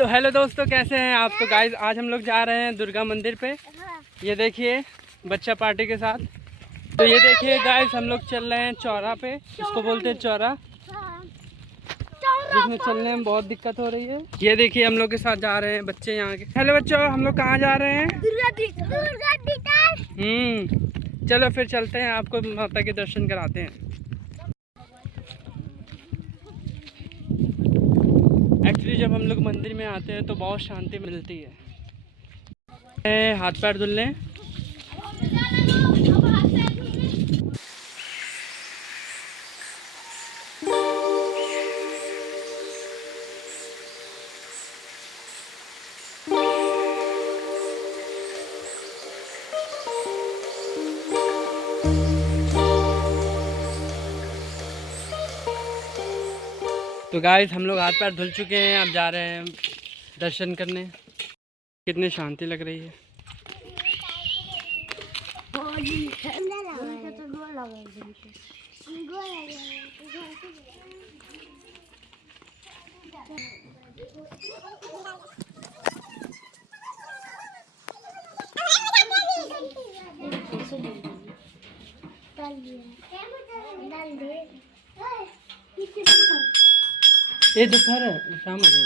तो हेलो दोस्तों, कैसे हैं आप। तो गाइस आज हम लोग जा रहे हैं दुर्गा मंदिर पे। ये देखिए बच्चा पार्टी के साथ। तो ये देखिए गाइस हम लोग चल रहे हैं चौरा पे, इसको बोलते हैं चौरा, जिसमें चलने में बहुत दिक्कत हो रही है। ये देखिए हम लोग के साथ जा रहे हैं बच्चे यहाँ के। हेलो बच्चों, हम लोग कहाँ जा रहे हैं? चलो फिर चलते हैं, आपको माता के दर्शन कराते हैं। एक्चुअली जब हम लोग मंदिर में आते हैं तो बहुत शांति मिलती है। हाथ पैर धुल लें। तो गाइस हम लोग हाथ पैर धुल चुके हैं, अब जा रहे हैं दर्शन करने। कितनी शांति लग रही है। ये दोपहर है, शाम हो गई।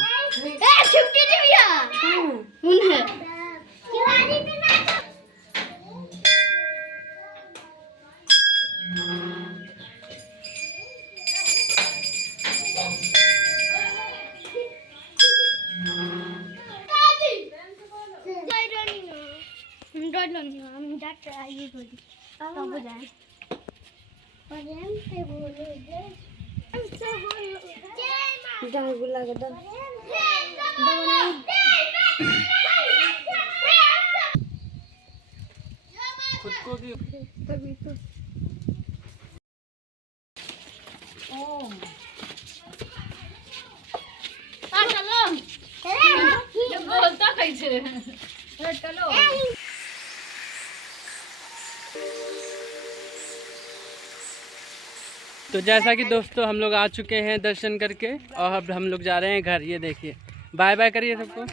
खुद को भी तभी तो बोलता कैसे चलो। तो जैसा कि दोस्तों हम लोग आ चुके हैं दर्शन करके, और अब हम लोग जा रहे हैं घर। ये देखिए, बाय बाय करिए सबको।